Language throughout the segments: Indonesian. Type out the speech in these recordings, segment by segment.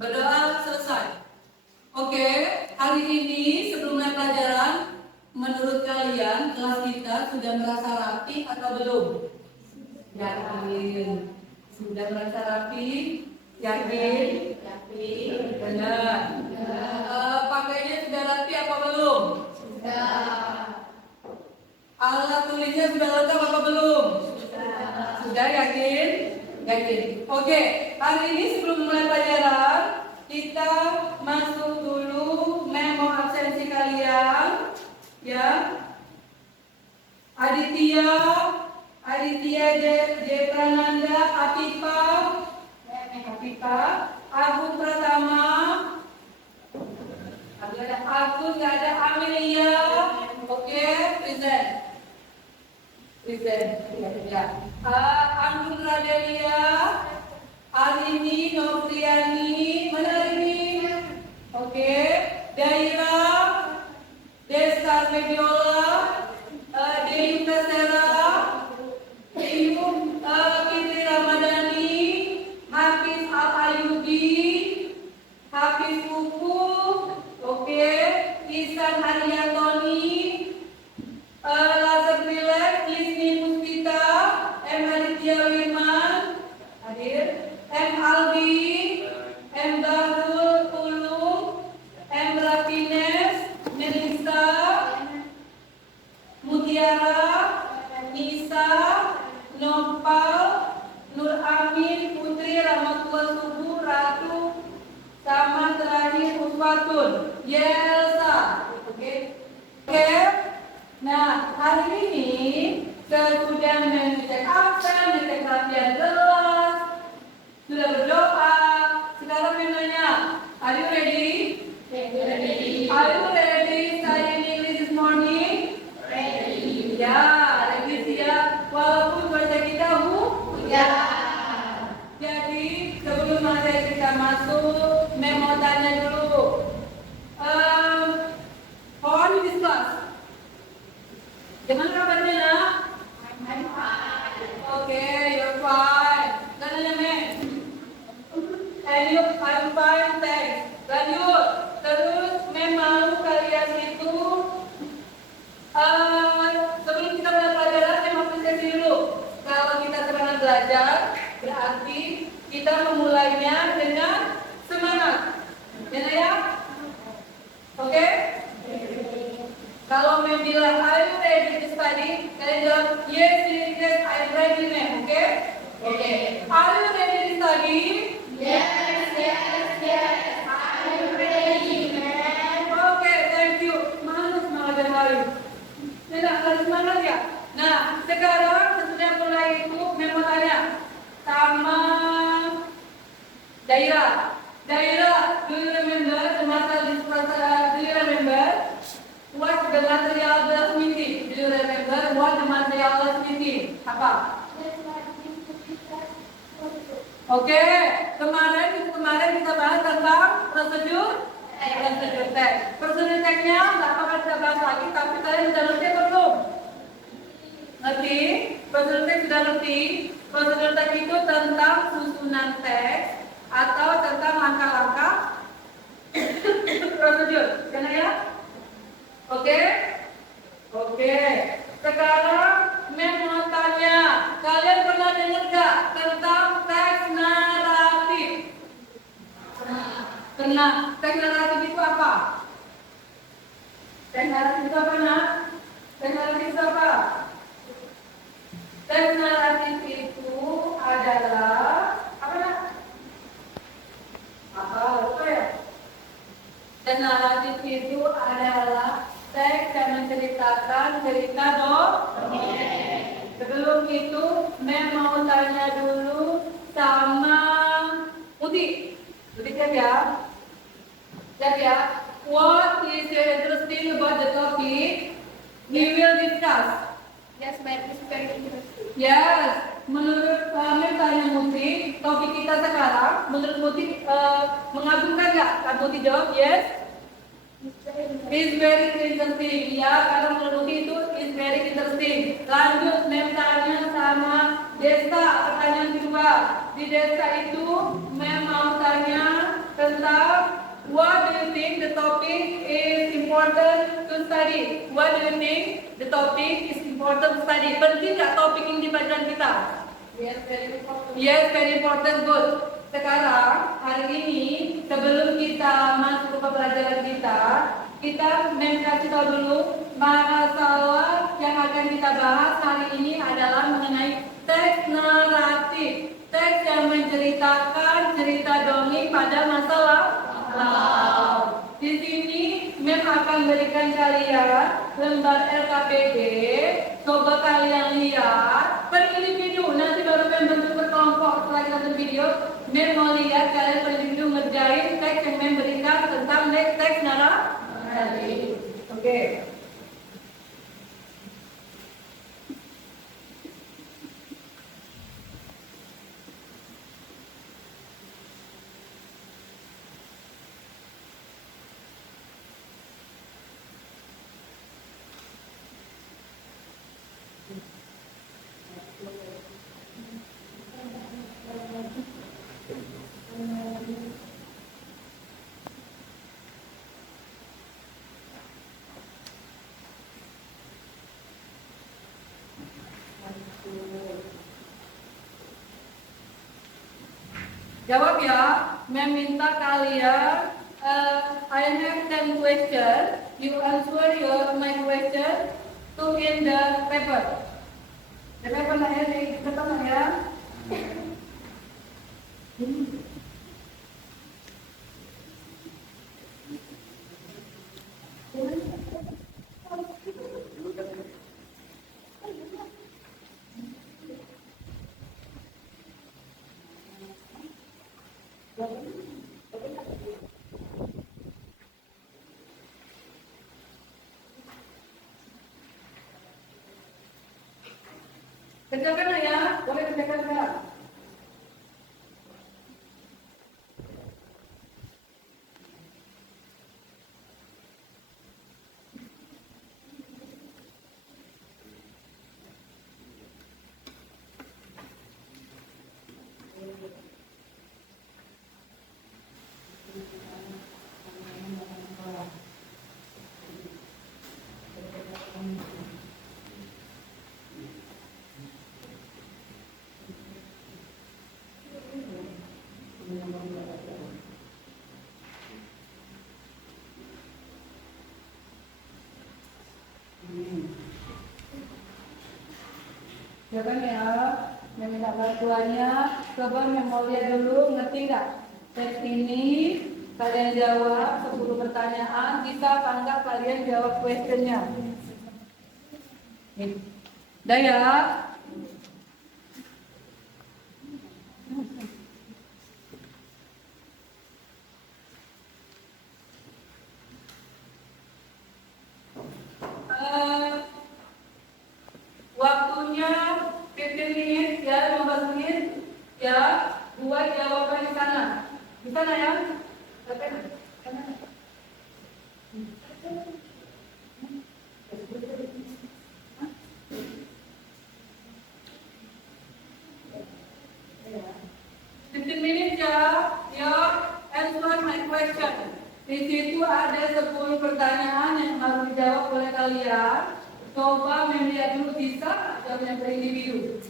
Berdoa selesai. Oke, hari ini sebelum mulai pelajaran, menurut kalian kelas kita sudah merasa rapi atau belum? Yakin. Sudah merasa rapi? Yakin? Yakin. Benar. Pakainya sudah rapi apa belum? Sudah. Alat tulisnya sudah lengkap apa belum? Sudah yakin? Yakin. Oke, hari ini sebelum mulai pelajaran, kita masuk dulu memo absensi kalian, ya. Aditya J Prananda, Afifa, Agung Pratama, ada Agung, nggak ada Amelia. Oke, present. Ya. Anggun Radelia, Arini Novriani, mana Arini? Oke, Daira, Desta Mediola, Dewi Pesera, Fitri Ramadhani, Hafiz Al-Ayubi, Hafiz Kuku, oke, Isan Haryantoni, Lazar Brilek, Lisni Muspita, M. Aditya Wirman, hadir, M. Aldi, M. Bahrul Ulum, M. Rafines, Melissa, Mutiara, Nisa, Nopal, Nur Amin, Putri, Rahmatullah Subuh, Ratu, sama terakhir Uswatun, Yelsa. Oke. Nah, hari ini saya sudah mengecek absen, mengecek latihan kelas, sudah berdoa. Sekarang menunya, are you ready? Ready. Are you ready studying English this morning? Ready. Ya, ready ya. Walaupun bahasa kita ya. Jadi sebelum materi kita masuk, mau tanya dulu. How are you this class? Gimana kabarnya nak? I'm fine. Okay, you're fine. Katanya men. And you, I'm fine, thanks. Lanjut. Terus memang kalian itu sebelum kita mulai pelajaran, memang presentasi dulu. Kalau kita sedang belajar, berarti kita memulainya dengan semangat. Ya? Oke? Kalau mem bilang, are you ready to study? Kalian jawab, yes, I'm ready, ma'am. Oke? Oke. Are you ready to study? Yes, I'm ready, ma'am. Oke, thank you. Mana semangat dan hari? Tidak, harus semangat ya? Nah, sekarang sesudah mulai itu, mem mau tanya sama Daira, do you remember the what the material was meeting? Do you remember what the material was meeting? Apa? Oke, kemarin kita bahas tentang prosedur teks. Prosedur teksnya nggak bakal kita bahas lagi, tapi kalian sudah ngerti atau belum? Ngerti? Prosedur teks sudah ngerti? Prosedur teks itu tentang susunan teks atau tentang langkah-langkah prosedur, kan ya? Oke. Sekarang Mem mau tanya, kalian pernah dengar gak tentang teks naratif? Pernah. Teks naratif itu apa? Teks naratif itu apa, nak? Teks naratif itu apa? Teks naratif itu adalah apa, nak? Apa ya? Teks naratif itu adalah teks yang menceritakan cerita dongeng. Sebelum itu, Mem mau tanya dulu sama Muti. Muti siap ya? Siap ya? What is interesting about the topic we will discuss? Yes, ma'am. It's very interesting. Yes. Menurut Mem tanya Muti, topik kita sekarang, menurut Muti mengagumkan nggak? Kan Muti jawab yes. It's very interesting. Ya, karena menurut itu is very interesting. Lanjut, Mem tanya sama Desta, pertanyaan kedua. Di Desta itu Mem mau tanya tentang the topic is important to study? What do you think? The topic is important to study. Penting nggak topik ini di pelajaran kita? Yes, very important. Yes, very important. Good. Sekarang hari ini sebelum kita masuk ke pelajaran kita kasih tahu dulu masalah yang akan kita bahas hari ini adalah mengenai teks naratif. Teks yang menceritakan cerita dongeng pada masa lalu. Di sini Mem akan berikan kalian lembar LKPD. Coba kalian lihat per individu. Nanti baru Mem bentuk berkelompok setelah kita nonton video. Mem mau lihat kalian per individu ngerjain teks yang Mem berikan tentang teks naratif. Oke. Jawab ya, Mem minta kalian. I have 10 questions. You answer my question to in the paper. The paper lah ya, di ketemu ya. Kerjakan ya, boleh kerjakan sekarang. Jangan ya, meminta bantuannya. Coba mau lihat dulu, ngerti nggak? Tes ini kalian jawab 10 pertanyaan, bisa apa enggak kalian jawab questionnya. Udah ya? Waktunya 15 menit ya, 15 menit ya, buat jawaban di sana. Di sana ya? Sana. 15 menit ya, answer my question. Di situ ada 10 pertanyaan yang harus dijawab oleh kalian. Coba melihat dulu bisa jawabnya per individu.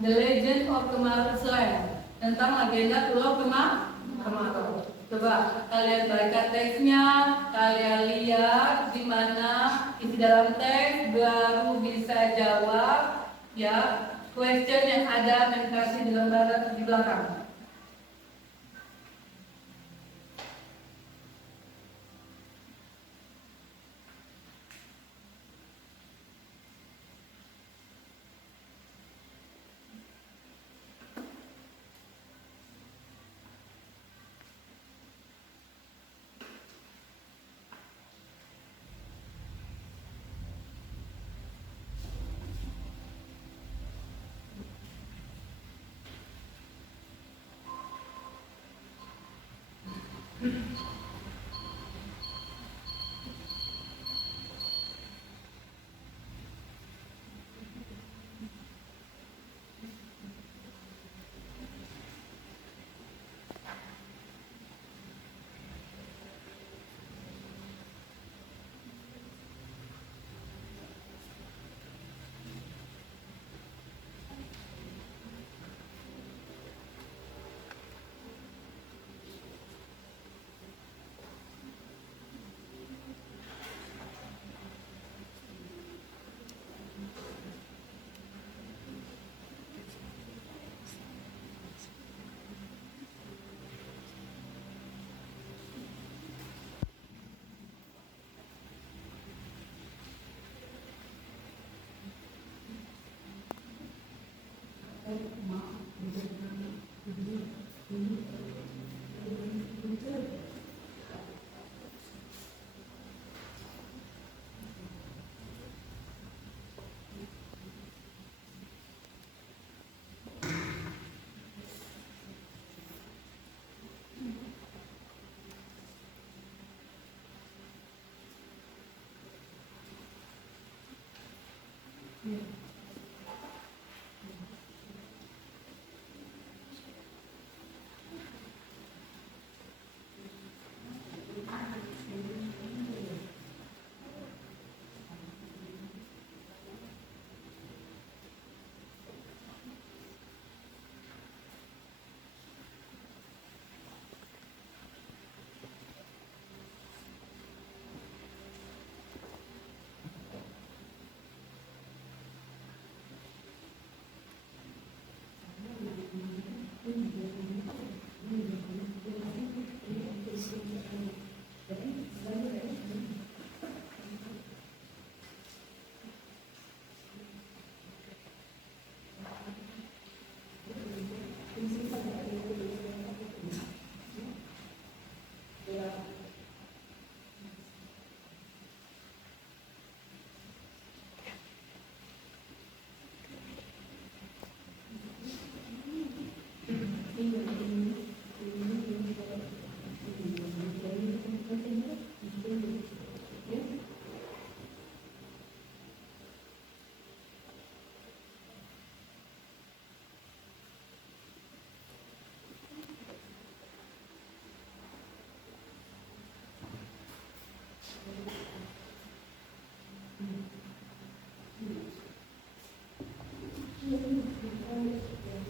The Legend of Tomorrow's Land, tentang agenda Pulau Tomorrow. Coba kalian baca teksnya, kalian lihat di mana isi dalam teks, baru bisa jawab ya question yang ada dan kasih di lembar di belakang.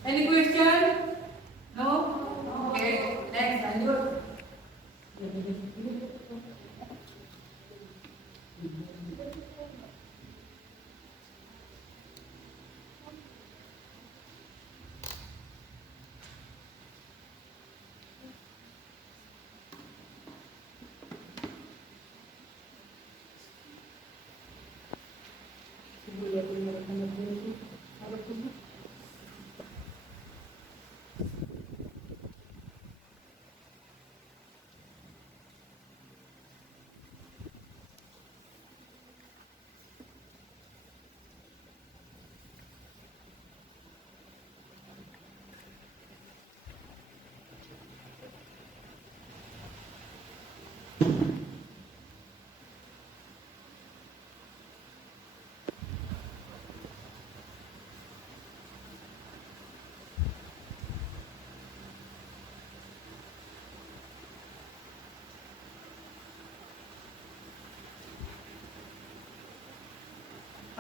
Any question? No? Okay, next, lanjut.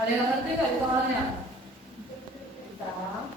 Ada yang ngerti nggak soalnya? Kita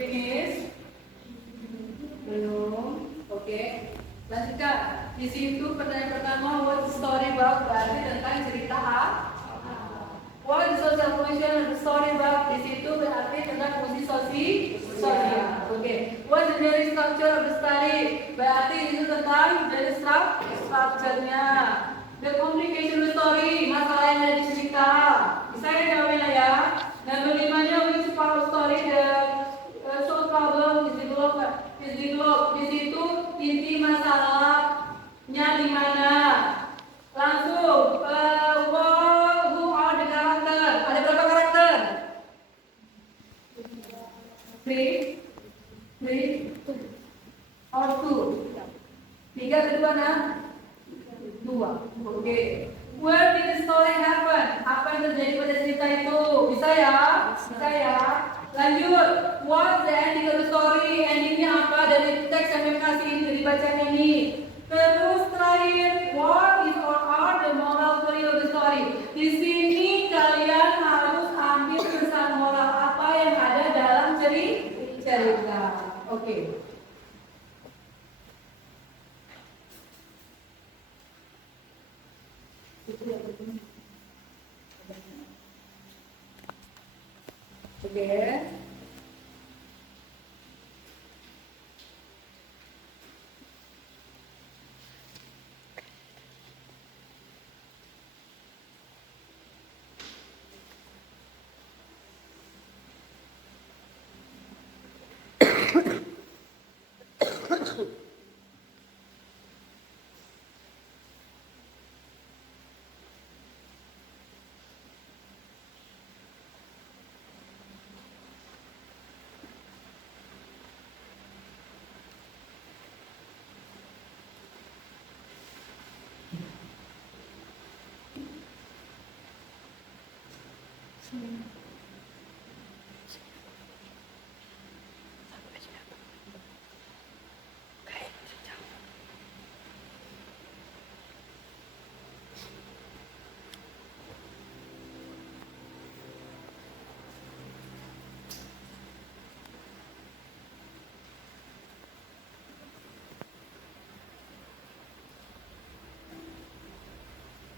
Finish? Belum. Oke. Lanjutkan. Di situ pertanyaan pertama, what is the story about? Berarti tentang cerita apa? What is social function of the story about? Di situ berarti tentang fungsi sosial. Oke. What is the basic structure of the story? Berarti itu tentang basic structure-nya. The complication of the story, masalah yang ada di cerita. Bisa ya jawabnya ya. Dan berlimanya, which part of story the so problem is developed. Di situ inti masalahnya di mana? Langsung, who are the character? Ada berapa karakter? Three or two? Tiga kedua nah? Dua. Oke. Where did the story happen? Apa yang terjadi pada cerita itu? Bisa ya? Bisa ya? Lanjut. What the ending of the story? Endingnya apa dari teks yang kasih ini dibacanya ini? Terus terakhir, what is or are the moral story of the story? Di sini kalian harus ambil pesan moral apa yang ada dalam cerita. Oke. Oke.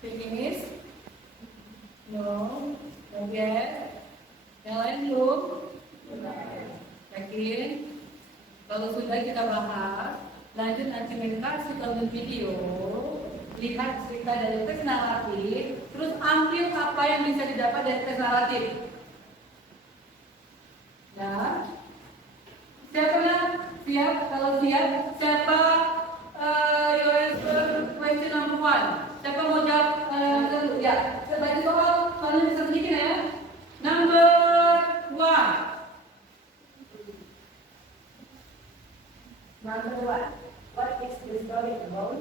Finish? No. Yet? Yang lain belum? Yakin? Kalau sudah kita bahas, lanjut nanti minta tonton video, lihat cerita dari teks naratif, terus ambil apa yang bisa didapat dari teks naratif. Ya? Siapa nak? Siap? Kalau siap, siapa your answer question number 1? Siapa mau jawab? Ya, baca soal, soalnya bisa sedikit ya. Number 1. Number one, what is the story about?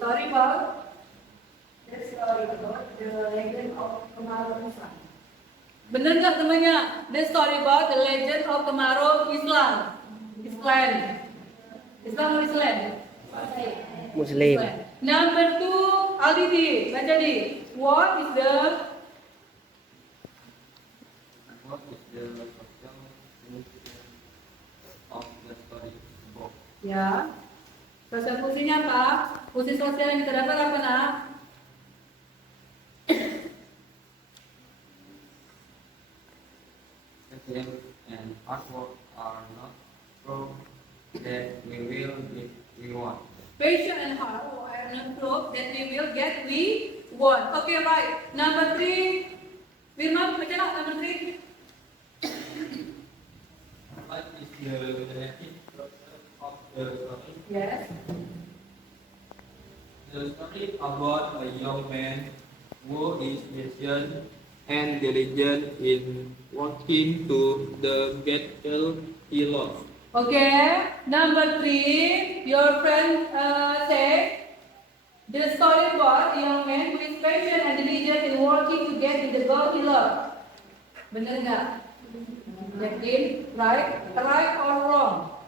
Story about The story about the legend of Kemarau Islam. bener nggak temannya? The story about the legend of Kemarau Islam. Islam. Islam atau Islam? Muslim. Number 2, Aldi, baca di. What is the of the story book? ya? Sosial fungsinya apa? Fungsi sosial yang kita dapat apa nak? Film and artwork are not proof that we will get we want. Passion and heart are not proof that we will get we want. Okay, right. Number 3, Firman, baca lah number 3. What is the narrative structure of the story? Yes. The story about a young man who is patient and diligent in working to the battle he lost. Okay. Number 3, your friend say the story about a young man who is patient and diligent in working to get to the goal he loved. Bener nggak? Yakin? Right? Right or wrong?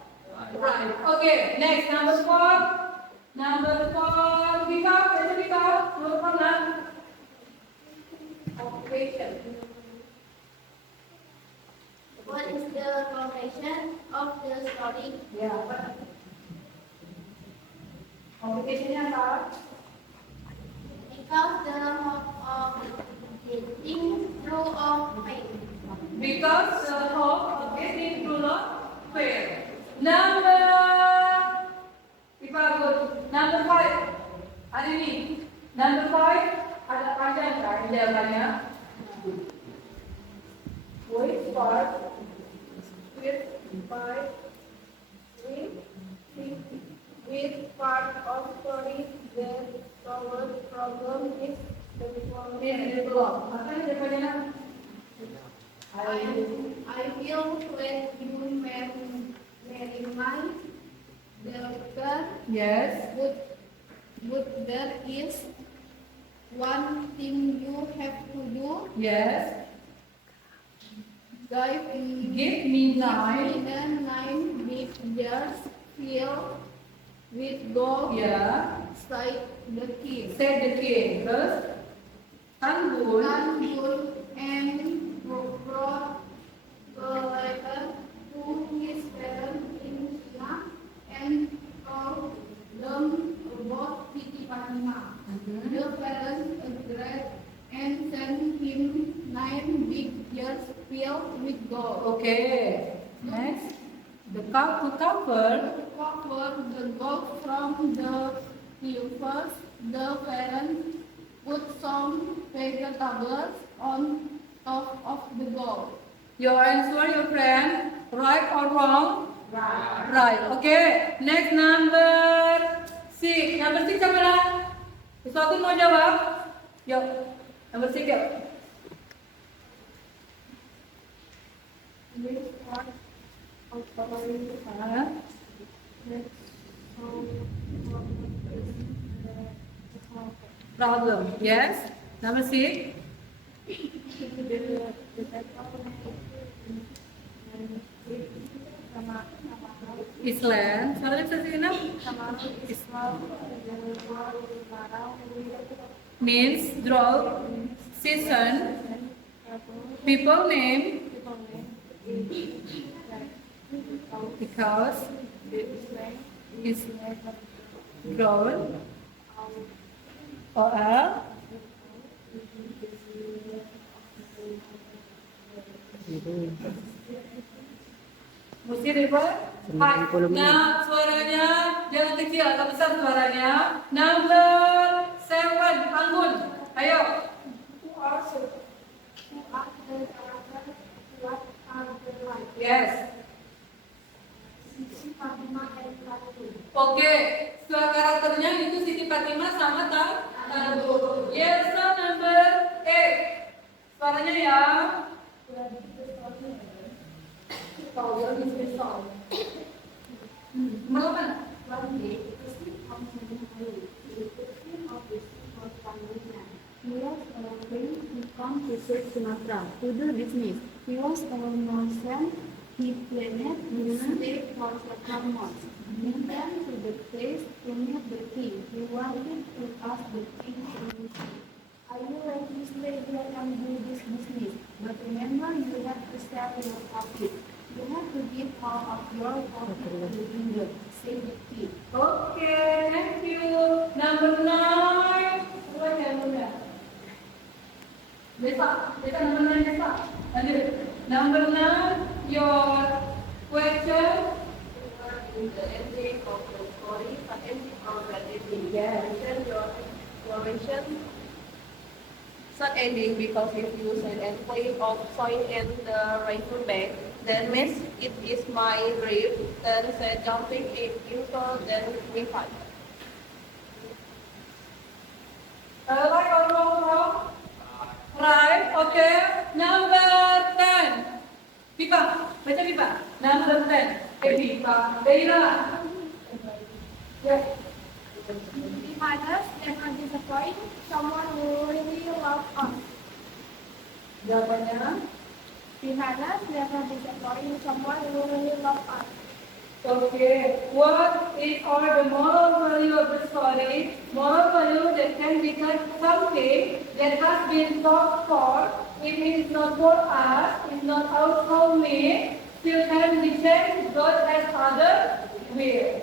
Right. Okay. Next, number 4. Number 4, Vika, baca Vika. Number 4 nah. Occupation. What is the foundation of the story? Ya, apa? Komplikasinya apa? Because the hope of getting through of faith. Because the hope of getting through love fail. Number, number 5. Ada ini. Number 5 ada panjang kan jawabannya. Which part? Which part of story that solves problem is the Ini belum. Makanya jawabannya. I will let you marry my daughter, Yes. but there is one thing you have to do. Yes. Give me me 9. the 9 big jars filled with gold. Ya. Said the king. Say the king. Terus. Tanggul. Tanggul and brought a letter to his parents in China and told them about Siti Fatimah. The parents agreed and sent him 9 big jars filled with gold. Okay. Next. To cover. Cover the gold from the silver, the parents put some vegetables on top of the gold. Your answer, your friend. Right or wrong? Right. Okay. Next number 6. Number 6 siapa lah? Sesuatu mau jawab? Yuk. Number 6 yuk. Which part of story Ah. Problem. Yes. Number 6. Island. Suaranya bisa dikenal? Means drought, season, people name, because it's drought, or mesti river. Hai. Nah, suaranya jangan kecil, agak besar suaranya. Number 7, Anggun. Ayo. Yes. Oke, suara karakternya itu Siti Fatimah sama Tanggul. Yes, number 8. Suaranya ya. Melawan. He was traveling to come to Sumatra to do business. He was a merchant. He planned to stay for several months. He came to the place to meet the king. He wanted to ask the king permission. Are you ready to stay here and do this business? But remember, you have to sell your profit. You have to give all of your profit to the kingdom, said the king. Okay, thank you. Number 9. What number? Besok number 9 besok. Lanjut. Number 9, your question. in the ending of the story, the ending of the ending. Yes. Mention your exploration. Such ending because if you said and play of sewing in the rifle bag, then means it is my dream. Then said jumping into then we fight. Right or wrong? Right, okay. Number 10. Pipa, baca Pipa. Number 10. Pipa. Beira. Yes. Be mothers never disappoint someone who really loves us. Jawabannya. Be mothers never disappoint someone who really loves us. Okay. What is all the moral value of the story? Moral value value that can become something that has been sought for, if it is not for us, is not household name, still can be changed, God has other will.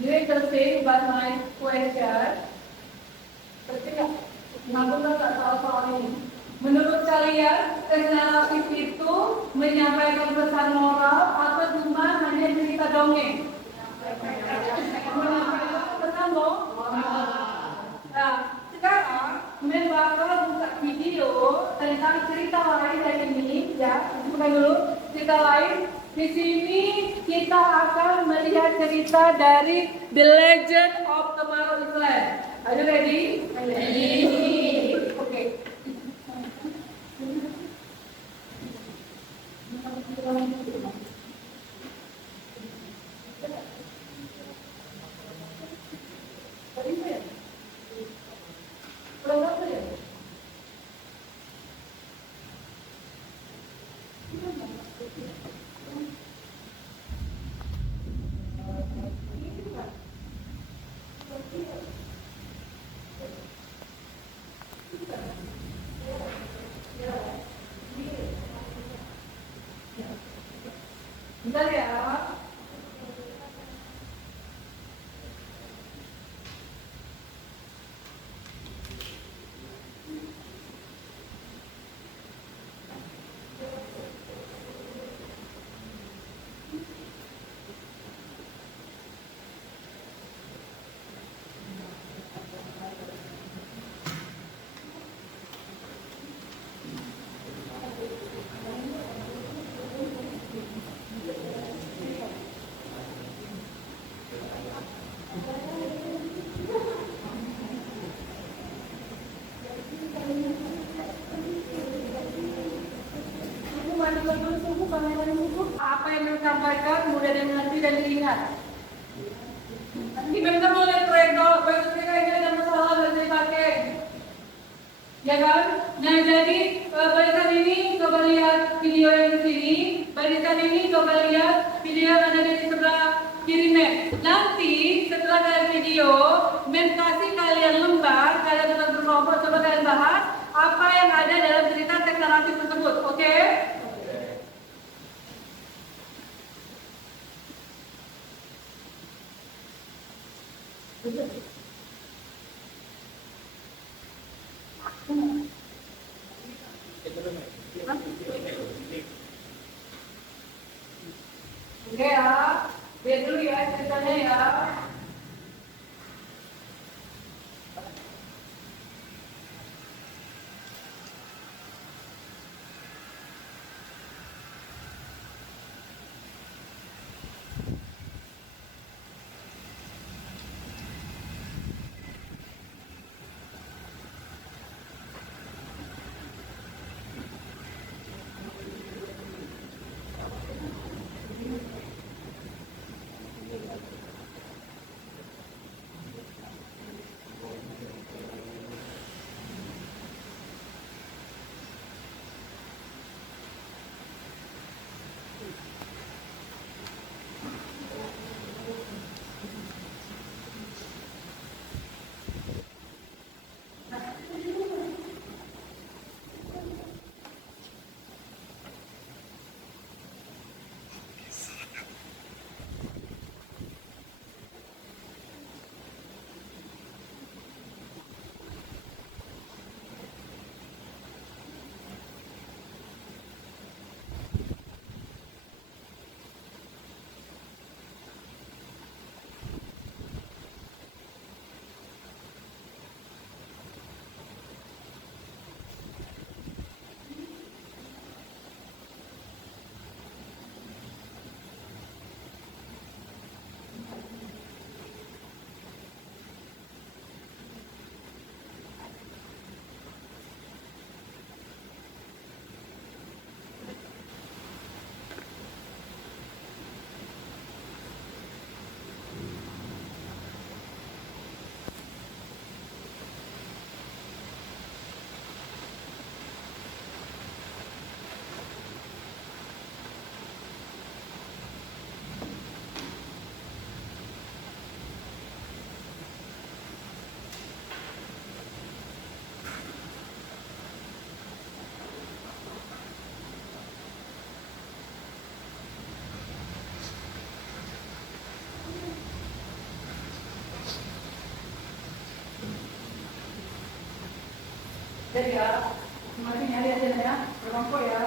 Do you understand about my question? Kenapa nggak tahu soal ini? Menurut kalian, tes naratif itu menyampaikan pesan moral atau cuma hanya cerita dongeng? Menyampaikan pesan moral. Nah, sekarang Mem bakal buka video tentang cerita lain dari ini, ya. Buka dulu cerita lain. Di sini kita akan melihat cerita dari The Legend of Tomorrow's Land. Are you ready? Ready. Okay. Bentar ya. Apa yang disampaikan mudah dimengerti dan diingat. Nanti kita mau lihat proyektor, proyektornya ini ada masalah dan dipakai. Ya kan? Nah jadi barisan ini coba lihat video yang di sini, barisan ini coba lihat video yang ada di sebelah kiri Mem. Nanti setelah kalian video, Mem kasih kalian lembar, kalian tetap berkelompok, coba kalian bahas apa yang ada dalam cerita teks naratif tersebut, oke? Oke ya, lihat dulu ya ceritanya ya. Jadi ya, masih nyari aja ya, bermangkok ya.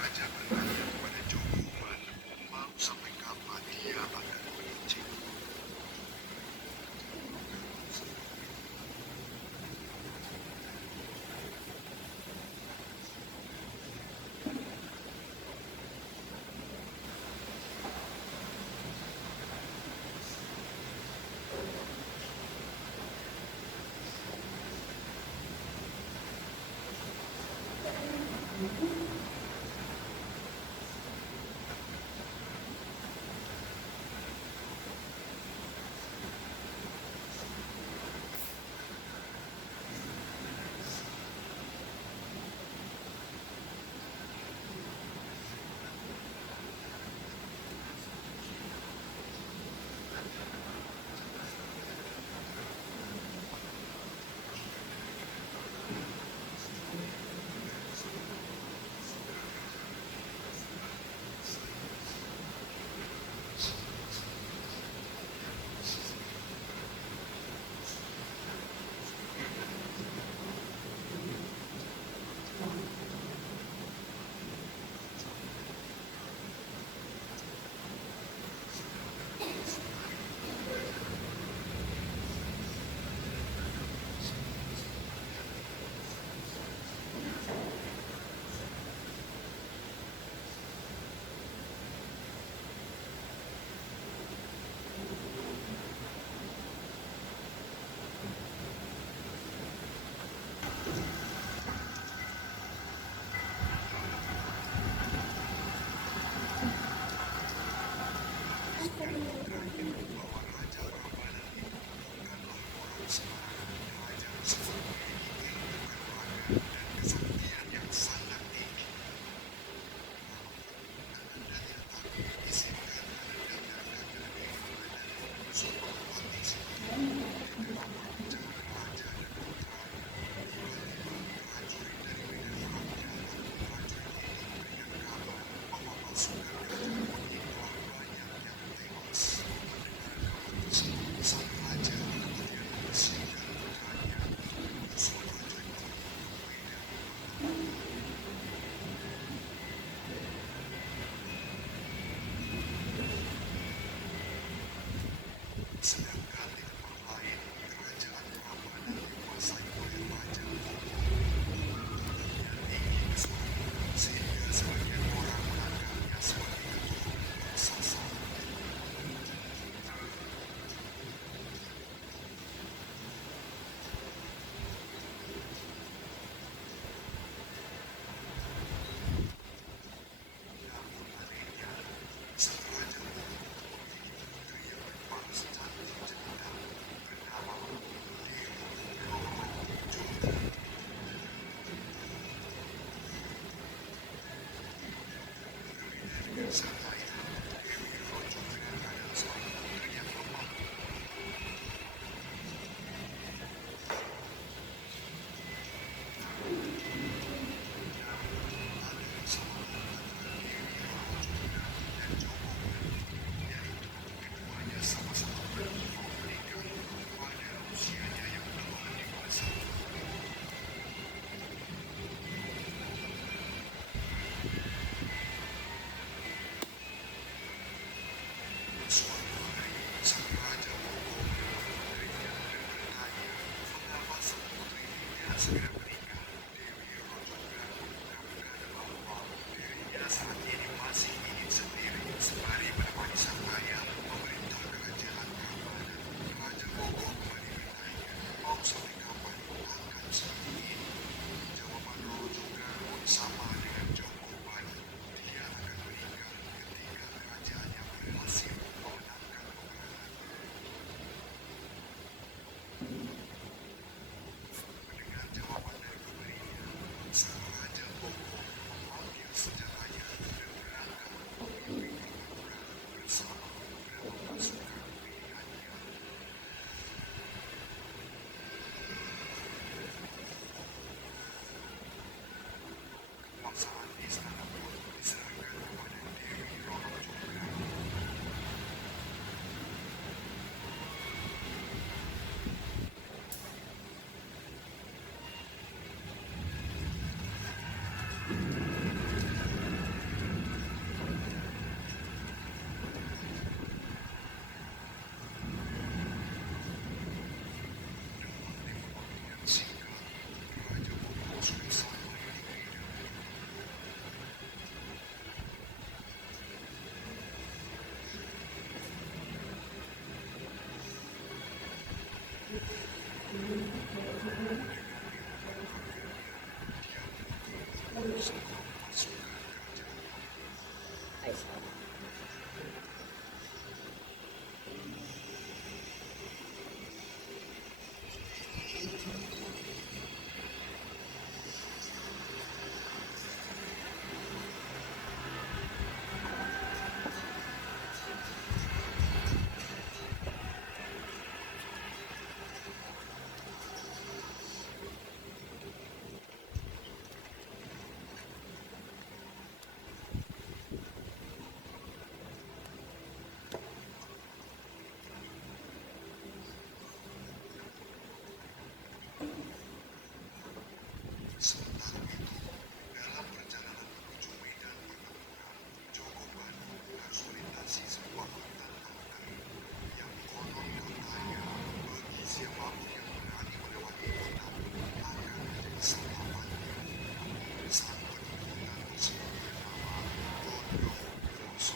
Raja bertanya kepada Jogoman, mau sampai kapan dia akan membenci? Sementara itu, dalam perjalanan menuju Medan pertempuran, Jogoban harus melintasi sebuah hutan angker yang konon katanya bagi siapapun yang berani melewati hutan akan menjadi selamatannya. Sang petunjukan tersebut bernama Gondong Grosso.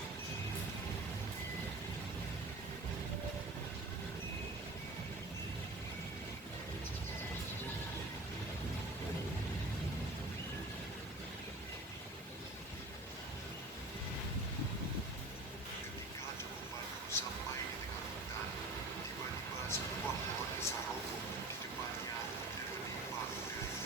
Ketika Jogoban baru sampai di tengah hutan, tiba-tiba sebuah pohon besar roboh di depannya dan menimpa kudanya.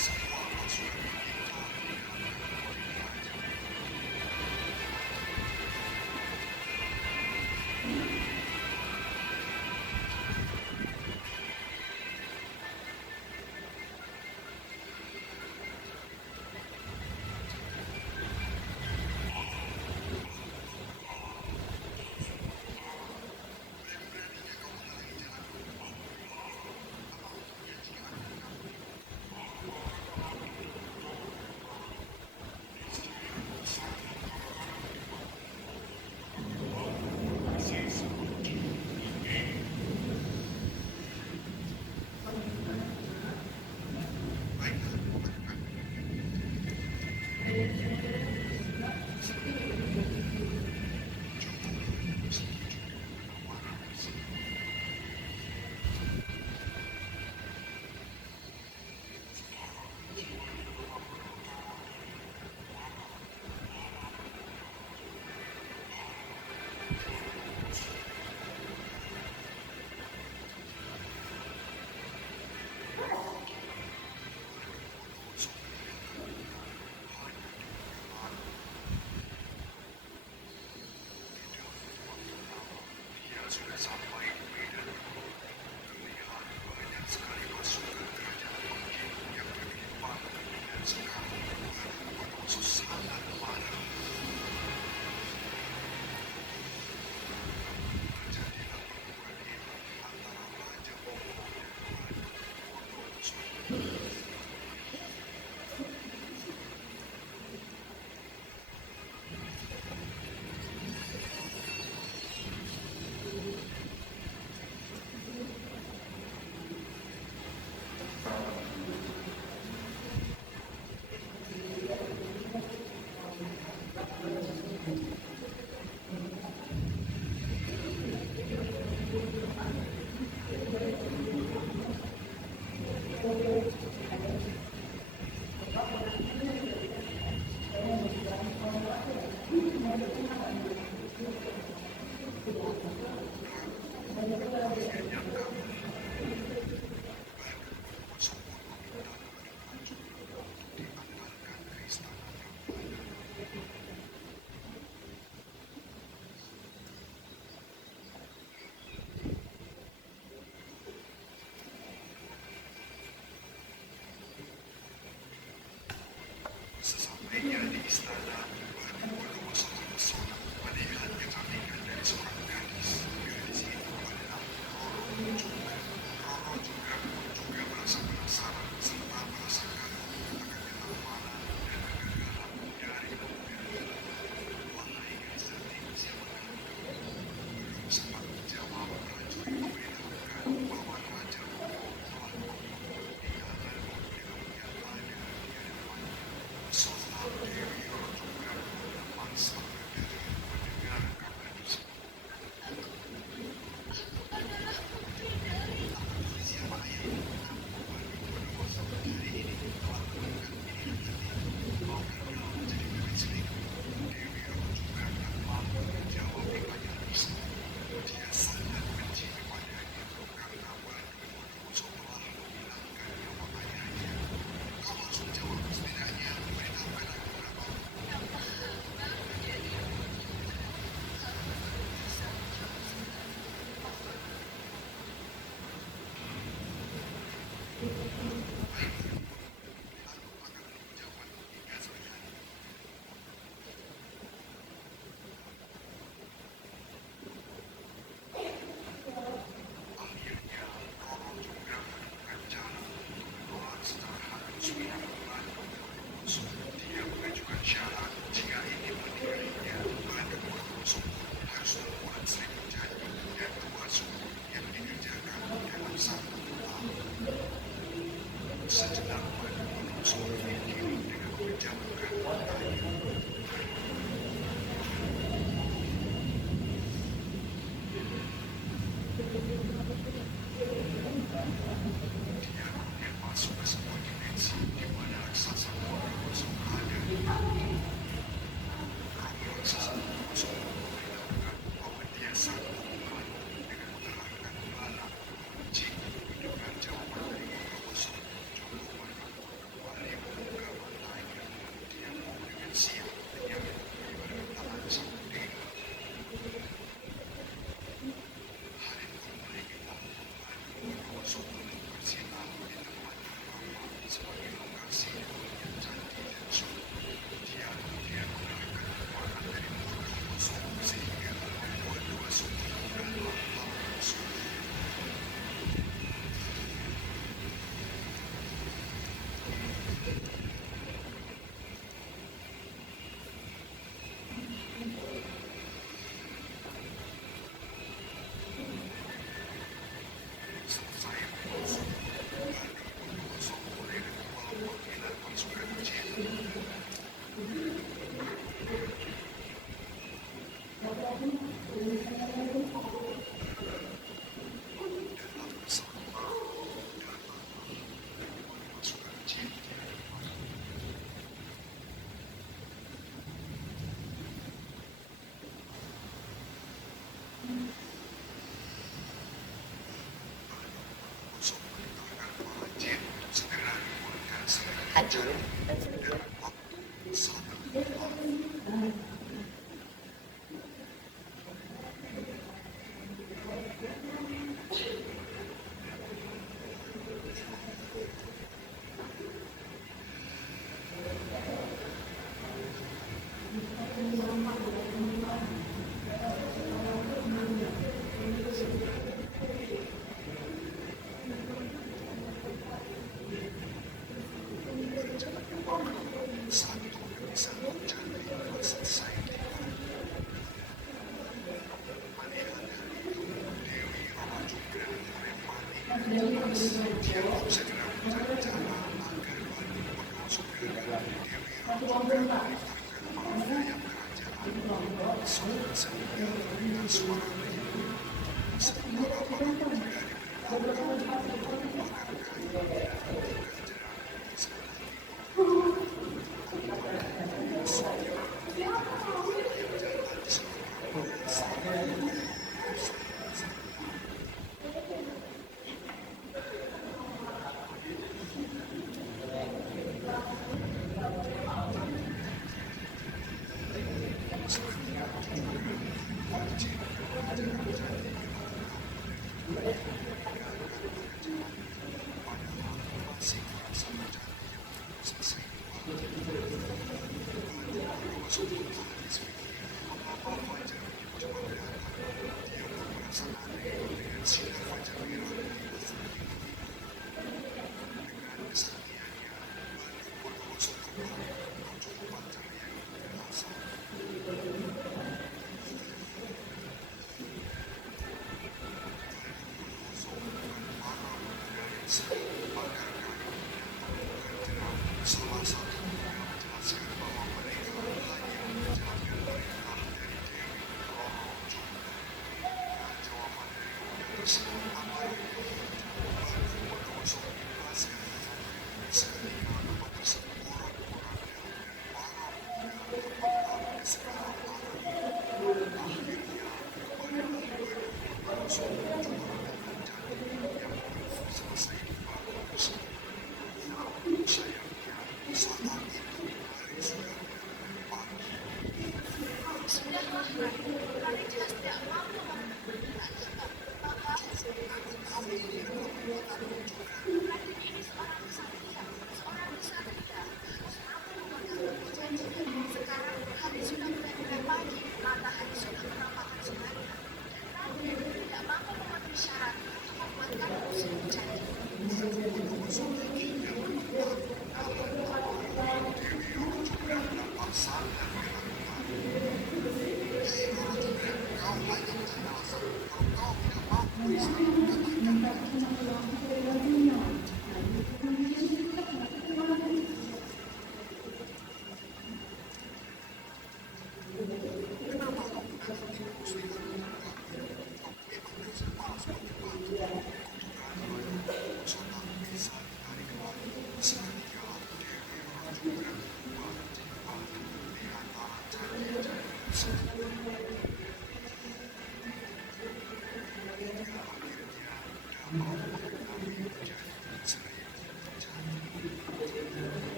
Semua pasukan ditimpa dengan panjang. Berani-beraninya kau menghalangi jalanku. Apa hukumnya jika aku menangkapmu? Baiklah, lakukan. Jogoban setuju menawarkan diri.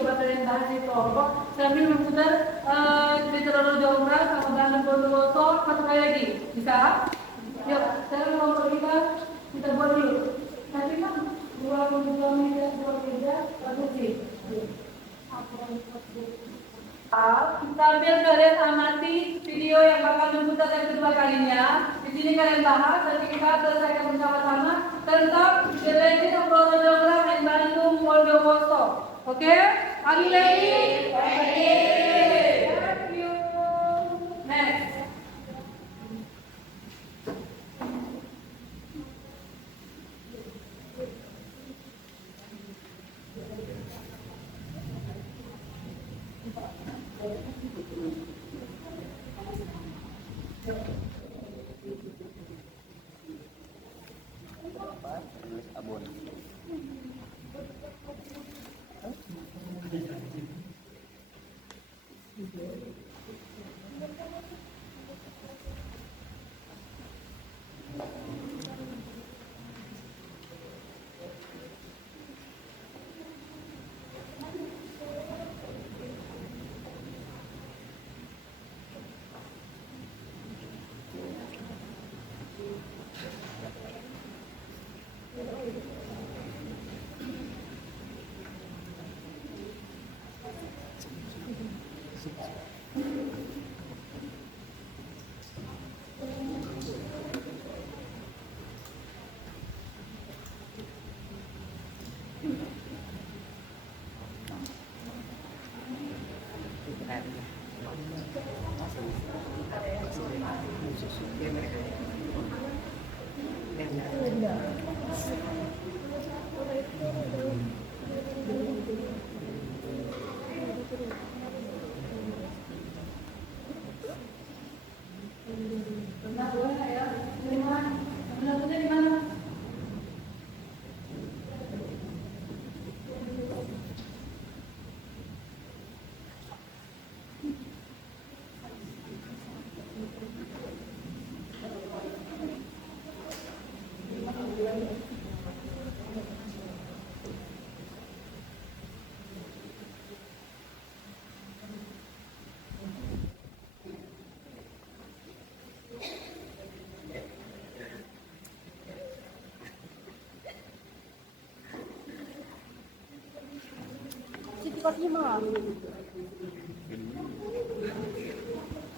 Coba kalian bahas di kelompok sambil memutar cerita Roro Jombra sama Bandung Bondowoso satu kali lagi. Bisa? Yuk, sekarang kelompok kita buat dulu. Nanti kan 2 meja, 2 meja, bagus sih. Sambil kalian amati video yang bakal memutar yang kedua kalinya. Di sini kalian bahas, nanti kita selesaikan bersama-sama tentang The Legend of Roro Jombra and Bandung Bondowoso. Oke? Are you ready? Ready. Thank you. Next. Abon. Benar boleh ya? Di mana? Benar-benar di mana?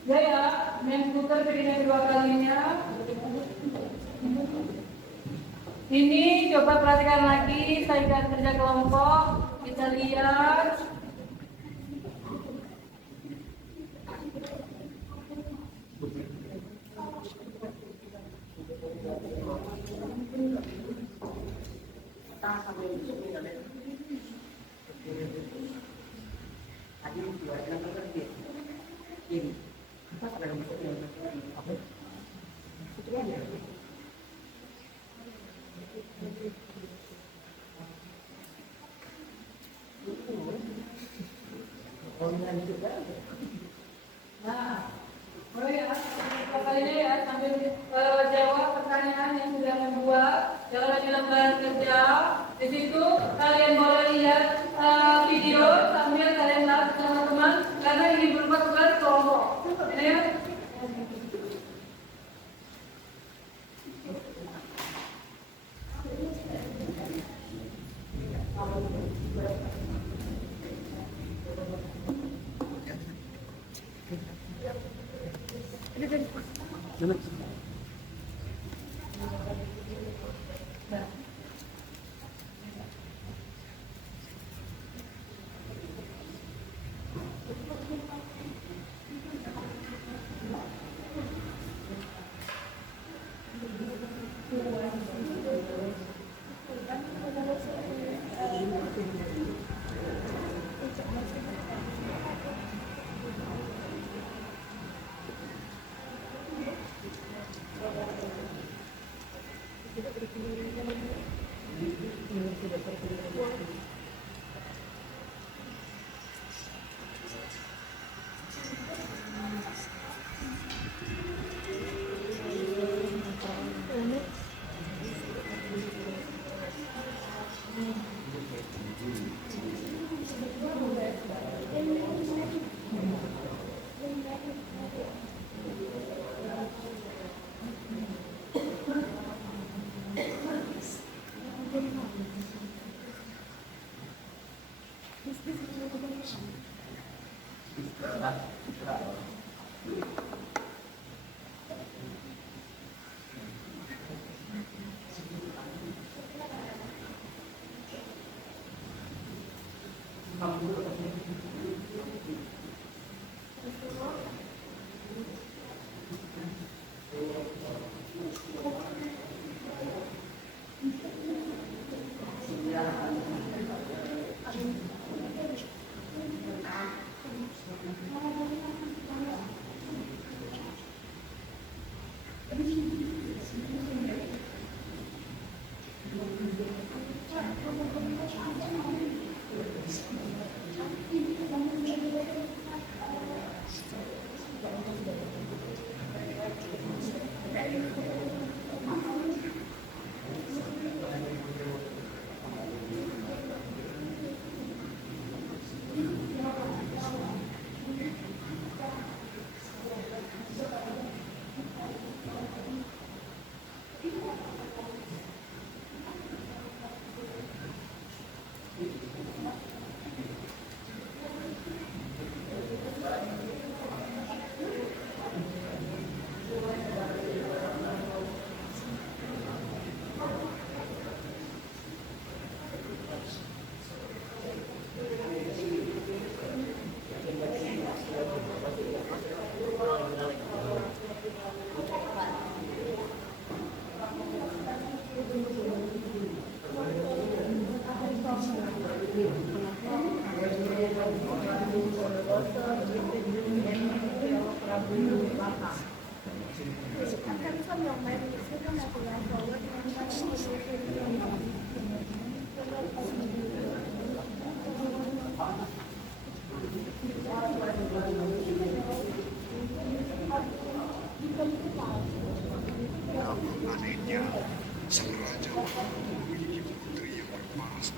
Ya, main skuter bikinnya kedua kalinya. Ini coba perhatikan lagi saingan kerja kelompok. Kita lihat. Nah, mulai ya, kalinya ya sambil jawab pertanyaan yang sudah membuat dalam lembaran kerja. Di situ kalian boleh lihat video sambil kalian lihat teman-teman karena ini berupa tugas kelompok. Ya.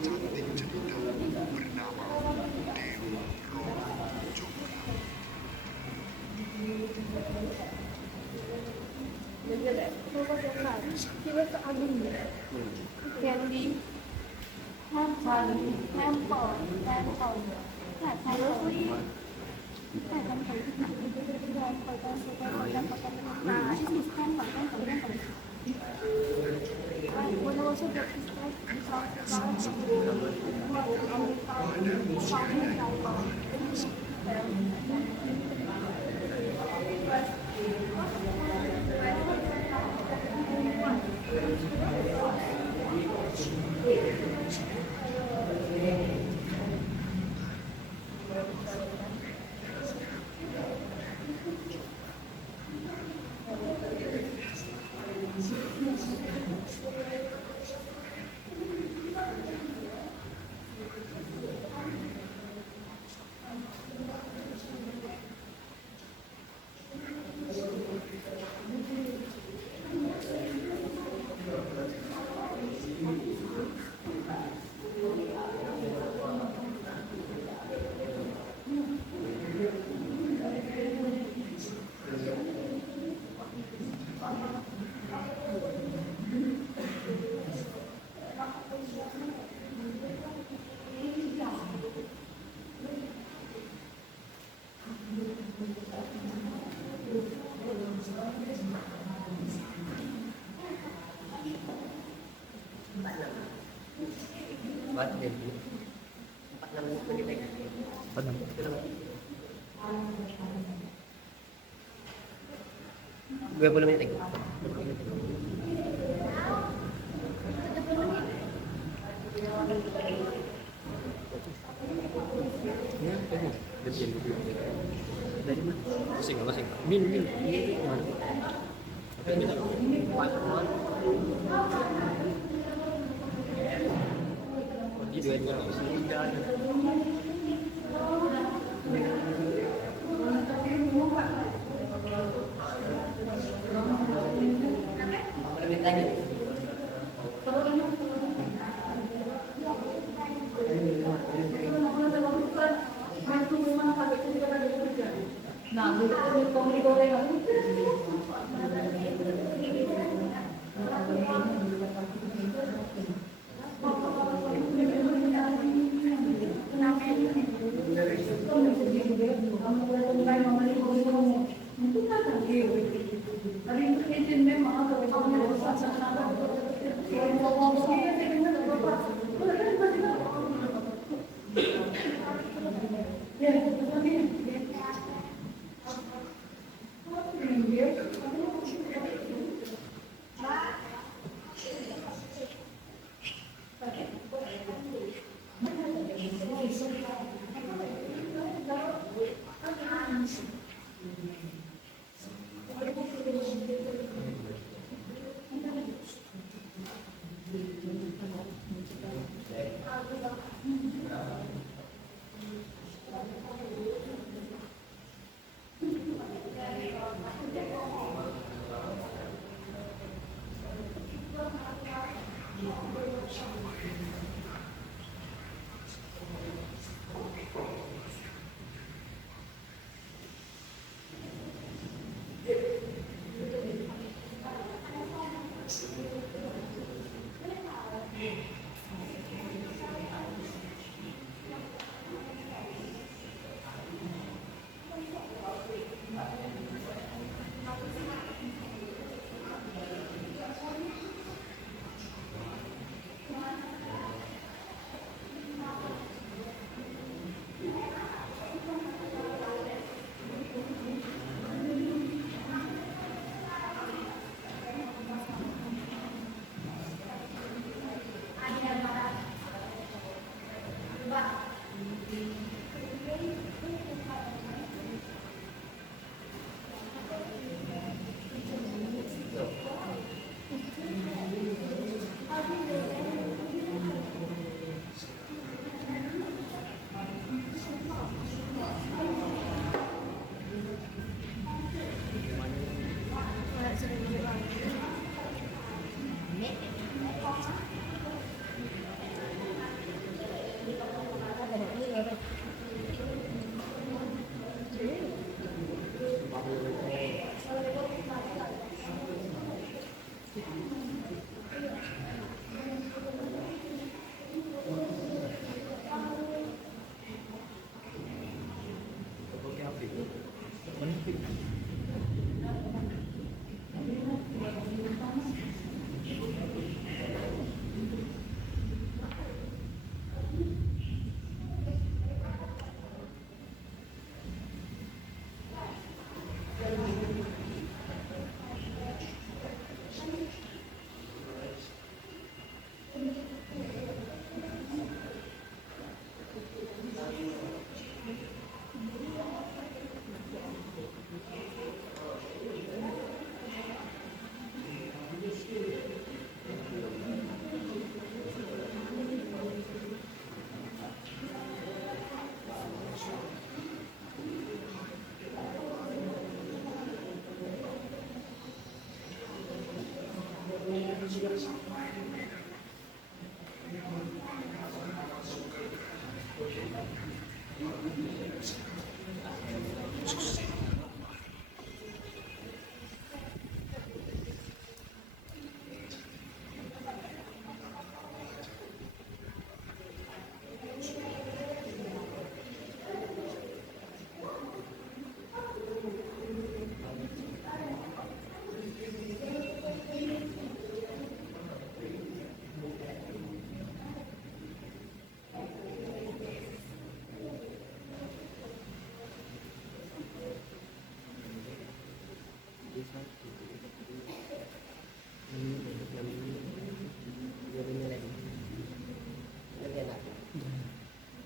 secantik cerita bernama Dewi Roh Jonggrang. Kita ke Agung Candy Temple Temple Temple Buat jadi 46 menit lagi. 20 menit lagi. Dari mana? Masing. Min.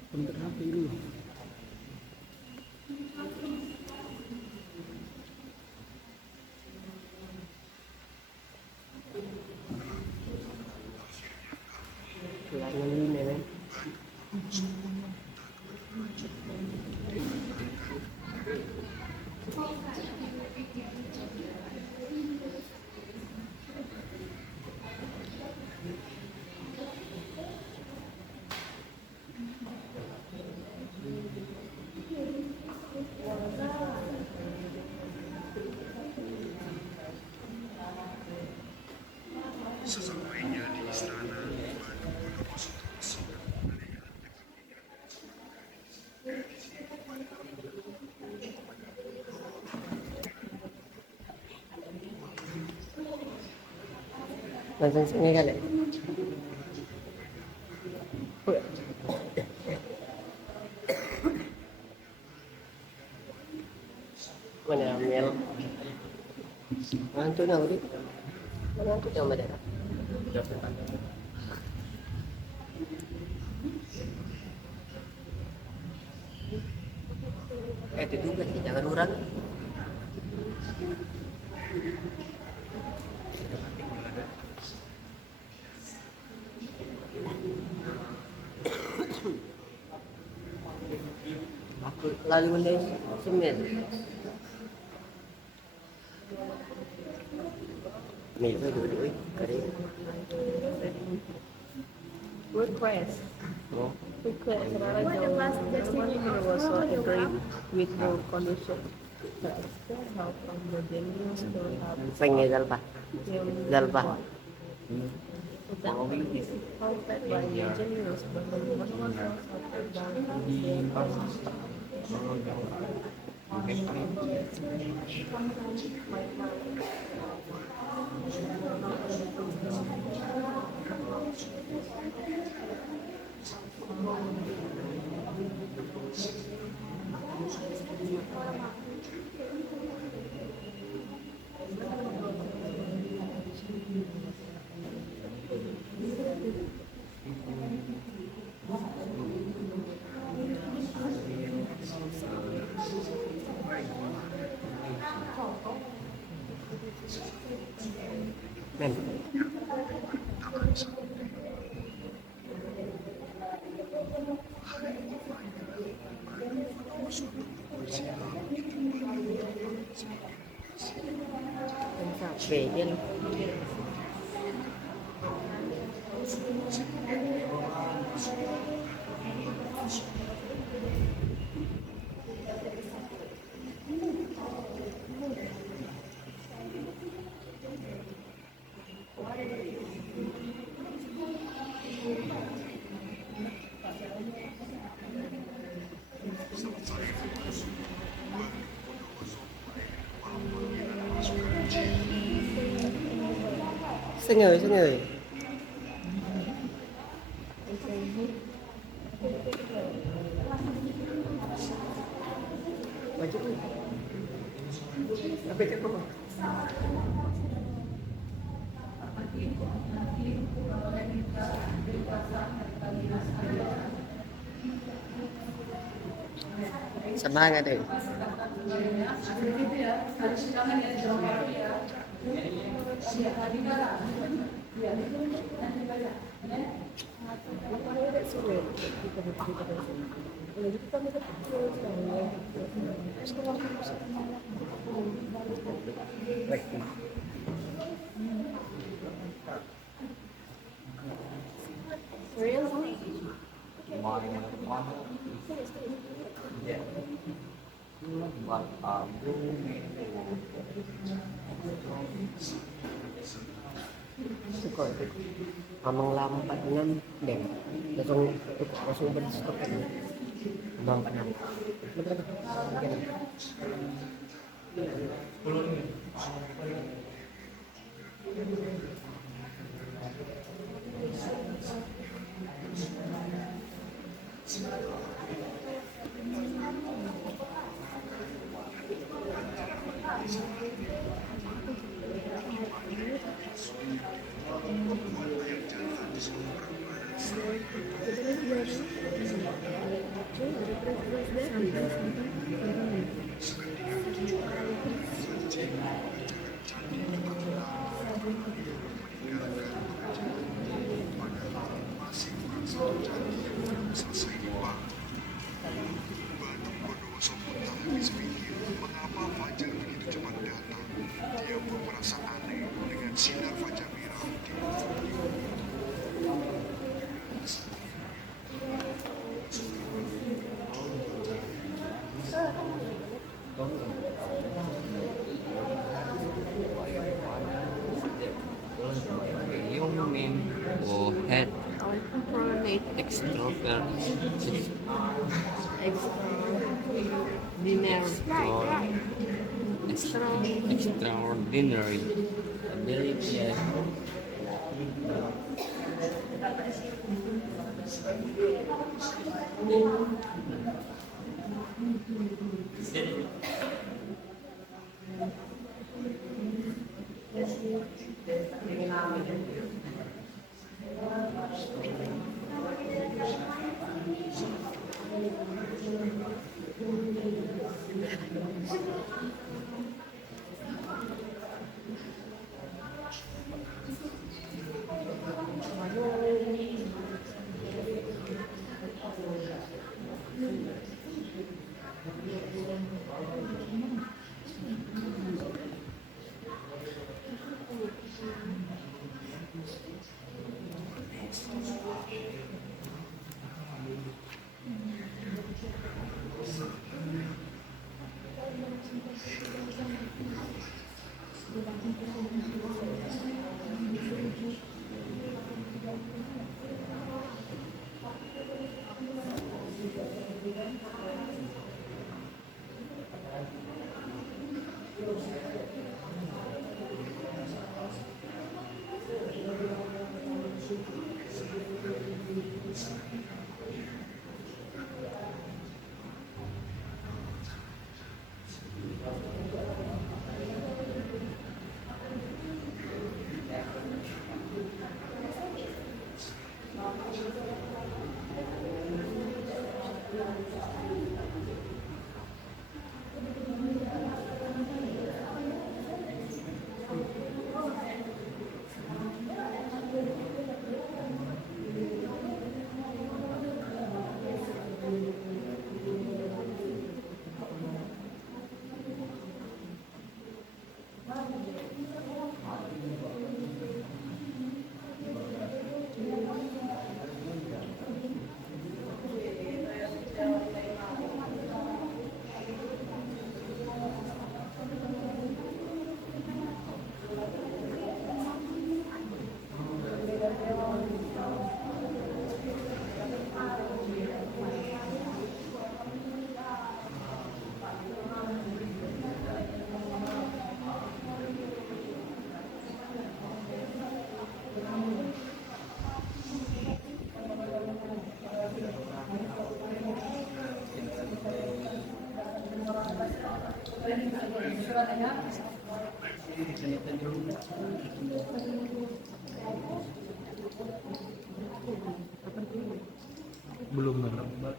Bentar HP dulu. Keluarnya ini kan. Sesampainya di istana, Banu Bondowoso sudah menanyakan Langsung sini kali. Mana Mel? Ngantuk nak udik? Mana ngantuk yang mana? Itu juga sih, jangan urang. Aku lalu menulis semen. Mil itu dulu, kering. Request. Oh, Request. Germany Bondowoso agreed with the condition to extend help from the Genius to help pengen Zalpa. Zalpa. helped by the Genius, but the Bondowoso suffered down Men. Capek kan? Banu Bondowoso Sengơi, sengơi. Baju tu. Apa cakap apa? Semangat deh. Begitu ya, harus jangan ya jauh ya. Iya, tadi kan. Iya, nanti baca. Ya. Suka itu. Amang lama 46 dan langsung berstop aja. Amang 46. Betul. Selesai dibangun. Batu Bondowoso pun tak habis pikir mengapa fajar begitu cepat datang. Dia pun merasa aneh dengan sinar fajar merah di bumi. Young men who had Coronate extrovert extraordinary ability. Suaranya. Belum nambah.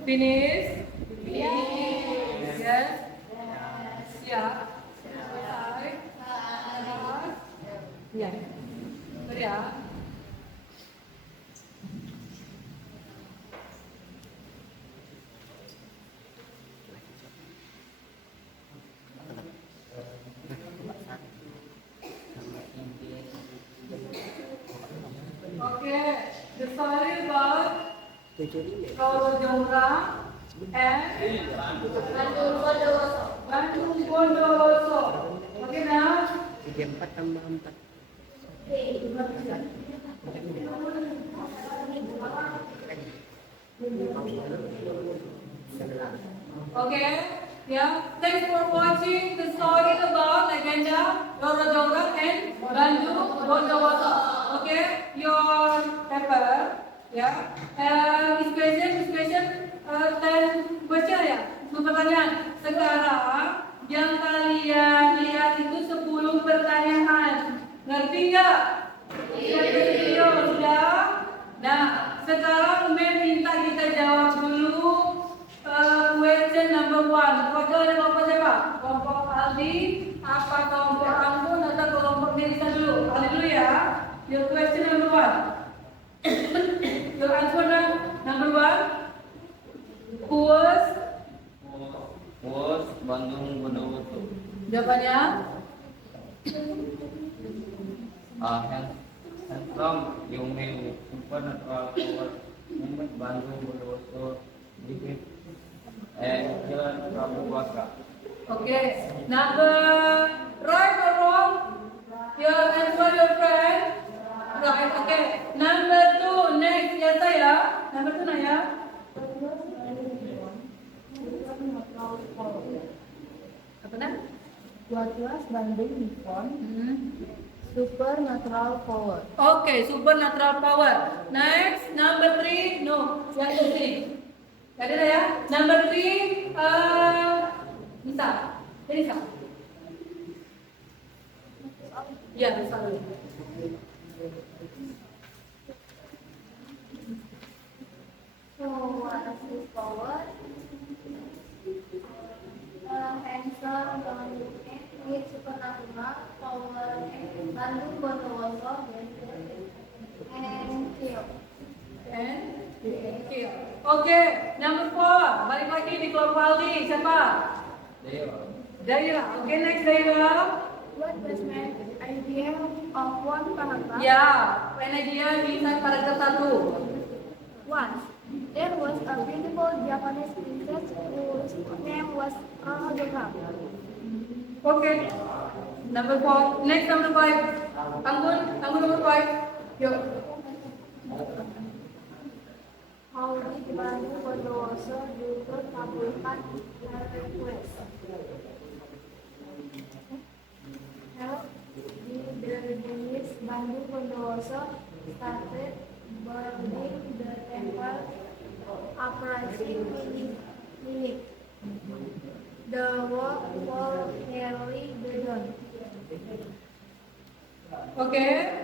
Finish? Yes? Siap? Selesai? Ya. Ya. Okay, the story about Roro Jonggrang and Bandung Bondowoso. Okay now? 34 tambah 4. Okay, yeah. Thanks for watching the story about legenda Roro Jonggrang and Bandung Bondowoso. Okay, your paper, yeah. Discussion, 10 question ya. Pertanyaan. Sekarang yang kalian lihat itu 10 pertanyaan. Ngerti nggak? Iya, sudah. Nah, sekarang Mem minta kita jawab dulu question number 1. Kelompok siapa? Kelompok Aldi, apa kelompok Anggun atau kelompok Melisa dulu? Aldi dulu ya. Your question number 1. Your answer number 1. Who was Bandung Bondowoso. jawabannya? Handsome young man with supernatural power, movement Bandung Bondowoso, defeat and kill Pramuwaka. Okay. Number right or wrong? Your answer, your friend. Right. Okay. Number 2 next. Ya saya. Number 2 Naya. Apa nak? What was Bandung Nippon? Supernatural power. Okay, supernatural power. Next, number 3. No, yang ke 3. Ada ya? Number 3. Nisa. Nisa. Ya, Nisa dulu. So what is his power? Handsome, with supernatural power, Bandung Bondowoso, and kill. And kill. Okay, number 4. Balik lagi di kelompok Aldi. Siapa? Daira. Okay, next Daira. What was my idea of one paragraph? Ya, idea di paragraf 1. Once, there was a beautiful Japanese princess whose name was Roro Jonggrang. Okay. Number 4. Next, number 5. Anggun number 5. Yuk. How did Bandung Bondowoso do to kabulkan request? How did the Buddhist Bandung Bondowoso started burning the temple uprising meaning the work for nearly begun. Okay.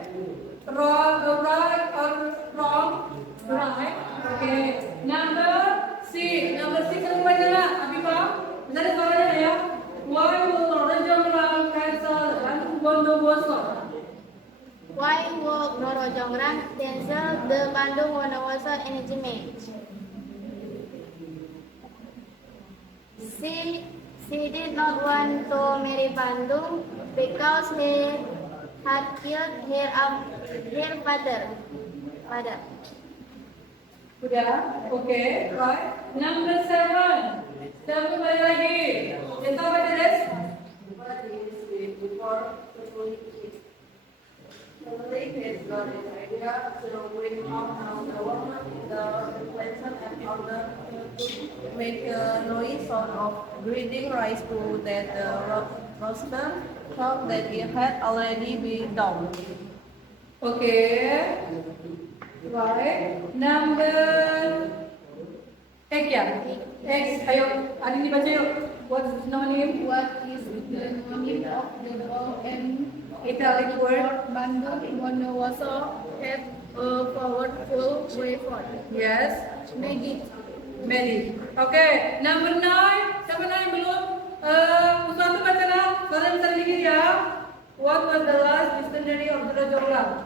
Right or wrong? Right. Okay. Number 6. Number 6 apa aja Abibah? Misalnya soalnya ya. Why will Roro Jonggrang cancel Bandung Bondowoso? Why would Roro Jonggrang cancel the Bandung Bondowoso engagement? She did not want to marry Bandung because he had killed her father. Udah? Okay. Right. Number 7. 7 sound of greeting rise to that roster thought that it had already been done. Okay. Right. Number X ya? X. Ayo, Adi dibaca yuk. What's the name? What is the name of the dog and Italic word. Bandung Bondowoso have a powerful weapon? Yes. Magic. Mary. Okay. Number 9. Siapa 9 belum? Usatu baca lah. Kalian bisa dikit ya. What was the last dictionary of the Joglang?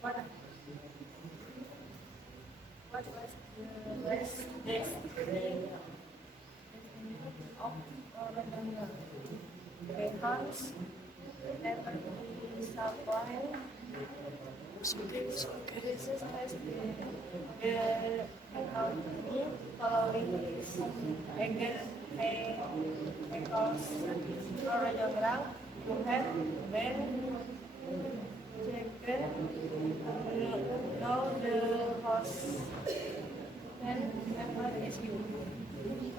What was the last dictionary of Oromanga? Because never be supply. This is has the economy following is again because Oromanga you have been checked now the host and never is you.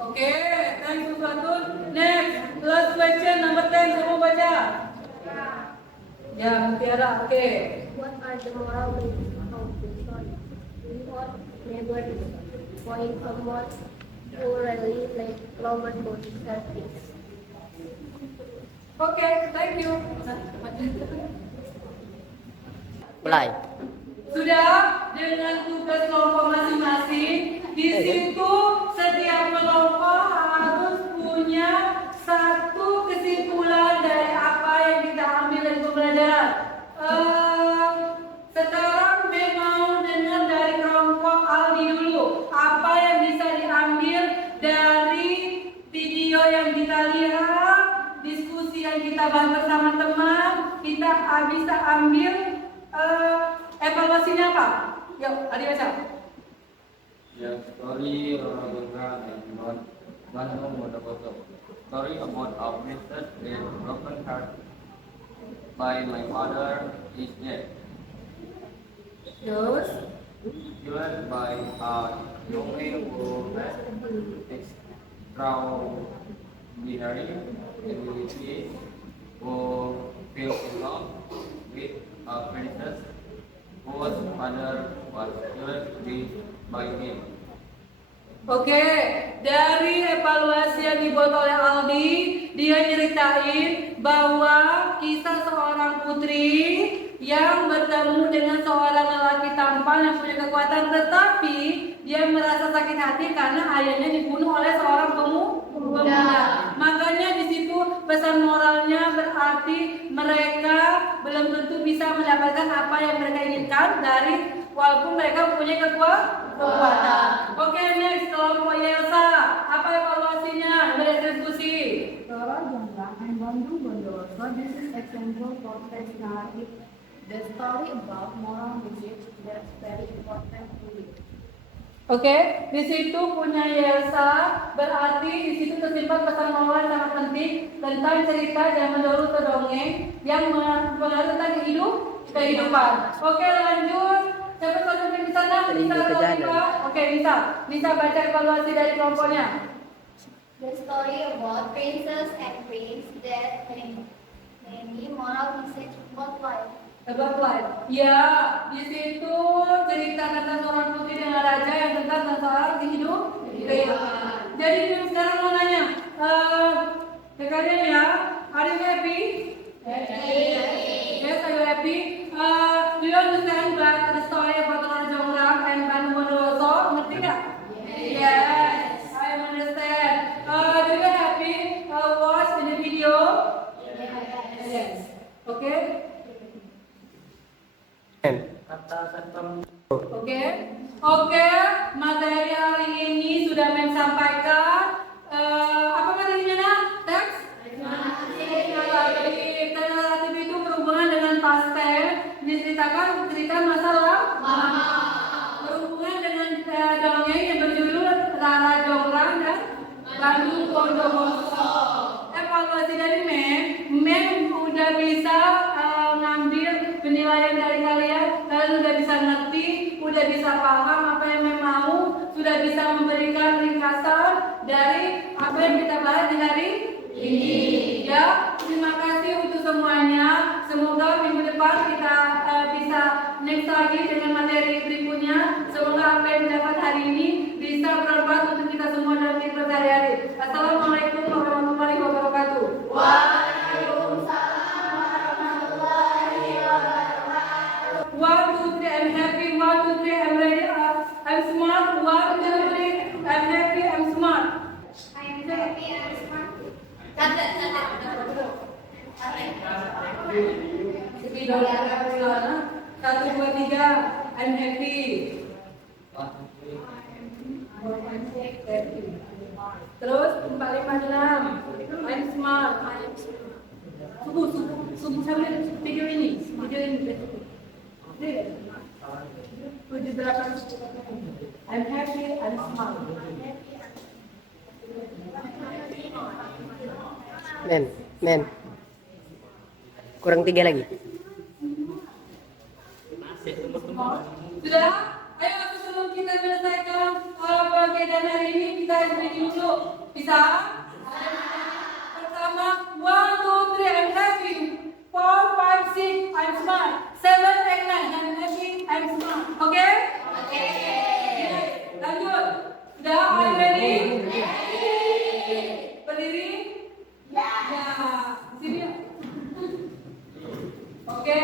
Okay, thank you Usatu. Next, last question number 10. Semua baca. Ya, Mutiara. Okay. What are the moral values of the story? We ought never point someone who really like lower body service. Okay, thank you. Mulai. Sudah dengan tugas kelompok masing-masing. Di situ setiap kelompok harus punya satu kesimpulan dari apa yang kita ambil dari pembelajaran. Sekarang Mei mau dengar dari kelompok Aldi dulu. Apa yang bisa diambil dari video yang kita lihat, diskusi yang kita bahas bersama teman, kita bisa ambil evaluasinya apa? Yuk, Adi baca. The story Oromanga and Bandung Bondowoso. Story about a princess with broken heart by my father is dead. Terus, Killed by a young man who had extraordinary ability who fell in love with a princess whose father was killed by him. oke, dari evaluasi yang dibuat oleh Aldi, dia nyeritain bahwa kisah seorang putri yang bertemu dengan seorang lelaki tampan yang punya kekuatan, tetapi dia merasa sakit hati karena ayahnya dibunuh oleh seorang pemuda. Makanya di situ pesan moralnya berarti mereka belum tentu bisa mendapatkan apa yang mereka inginkan dari walaupun mereka mempunyai kekuatan. Oke, next kelompok Yelsa, apa evaluasinya dari diskusi? Tora Jonggrang and Bandung Bondowoso, this is example for text narrative. The story about moral message that's very important to read. Oke, di situ punya Yelsa, berarti di situ tersimpan pesan moral yang sangat penting tentang cerita zaman dahulu atau dongeng yang mempengaruhi tentang kehidupan. Oke, lanjut. Siapa satu yang bisa Oke, bisa baca evaluasi dari kelompoknya. The story about princess and prince that many moral message about life. About life. Ya, di situ cerita tentang seorang putri dengan raja yang tentang seorang kehidupan. Jadi sekarang mau nanya, kalian ya, are you happy? Yes, are you happy? Do you understand that the story about Tora Jonggrang and Bandung Bondowoso? Ngerti nggak? Yes, I understand. Do you happy? Watch in the video? Yes. Okay. Oke, materi hari ini sudah sampaikan. Apa materinya nak? Teks? Narratif itu berhubungan dengan past tense, diceritakan cerita masa lalu. Berhubungan dengan dongeng yang berjudul Tora Jonggrang dan Bandung Bondowoso. Evaluasi dari Mem udah bisa ngambil penilaian dari kalian udah bisa materi berikutnya. Semoga apa yang didapat hari ini bisa bermanfaat untuk kita semua dalam kehidupan sehari-hari. Assalamualaikum warahmatullahi wabarakatuh. One, two, three, I'm happy. One, two, three, I'm ready. I'm smart. One, two, three, I'm happy. I'm smart. I am happy and smart. Satu, dua, tiga. I'm happy. Terus 4, 5, 6. I'm smart. Subuh sambil video ini. 7, 8. I'm happy. I'm smart. Men. Kurang 3 lagi. Sudah? Ayo sebelum kita menyelesaikan bangkitan hari ini, kita break dulu. Bisa? Pertama, 1, 2, 3, I'm happy. 4, 5, 6, I'm smart. 7, 8, 9, I'm happy, I'm smart. Oke? Oke. Lanjut. Sudah? Are you ready? Berdiri? Ya. Sini. Oke.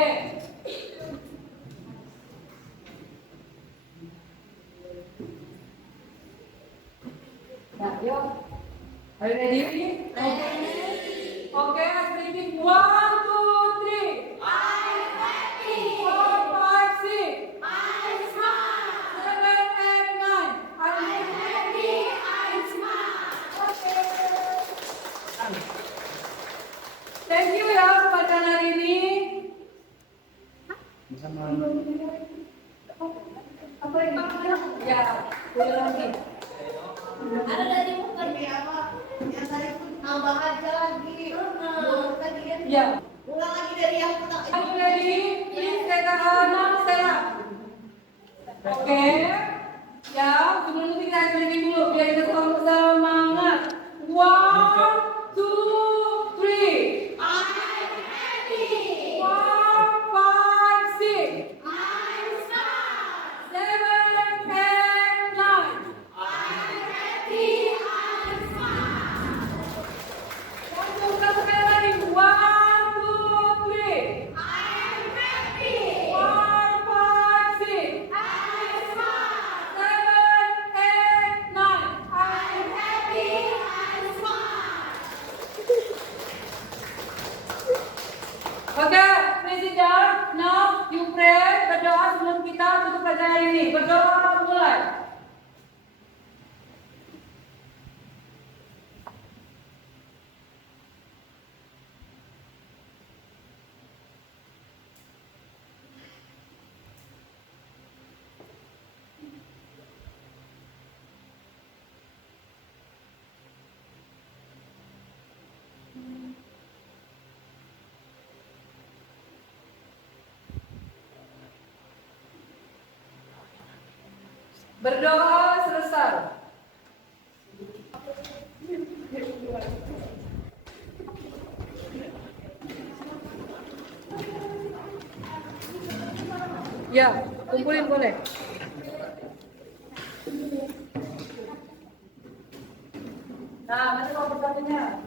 Nah, yuk. Are you ready? Ready. Oke, speaking. 1, 2, 3. I'm happy. 4, 5, 6. I'm smart. 7, 8, 9. I'm happy. I'm smart. Thank you ya pada hari ini. Apa lagi? Ya, boleh lagi. Ada dari bukan apa? Yang tadi nambah aja lagi. Tadi kan Ya. ulang lagi dari yang pertama. Are you ready? Please take a stand up. Oke. Ya, sebelum itu kita breaking dulu biar kita semangat. 1, 2, 3. I'm happy. 4, 5, 6. I'm smart. 7, 8, 9. I'm happy. I'm smart. Satu kali lagi. 1, 2, 3. I'm happy. 4, 5, 6. I'm smart. 7, 8, 9. I'm happy. I'm smart. Oke, please sit down. Now you pray, berdoa sebelum kita tutup pelajaran ini. Berdoa mulai. Berdoa selesai. Ya, kumpulin boleh. Nah, mana mau pertanyaannya?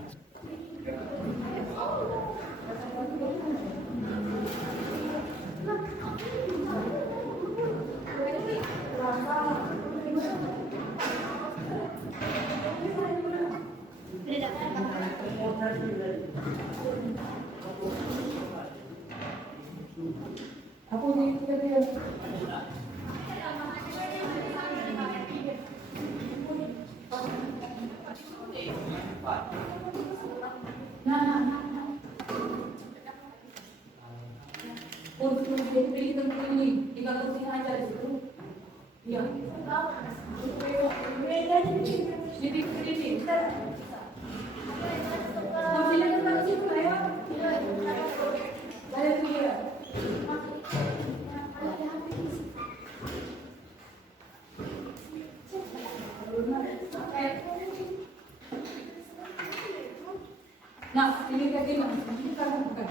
Aku ni dia. Untuk beli tempat ini, di kantor sini aja di situ. Iya. Jadi ini. Tapi ini kan di situ ya. Dari dia. Nah, ini kayak gimana? Ini kan bukan.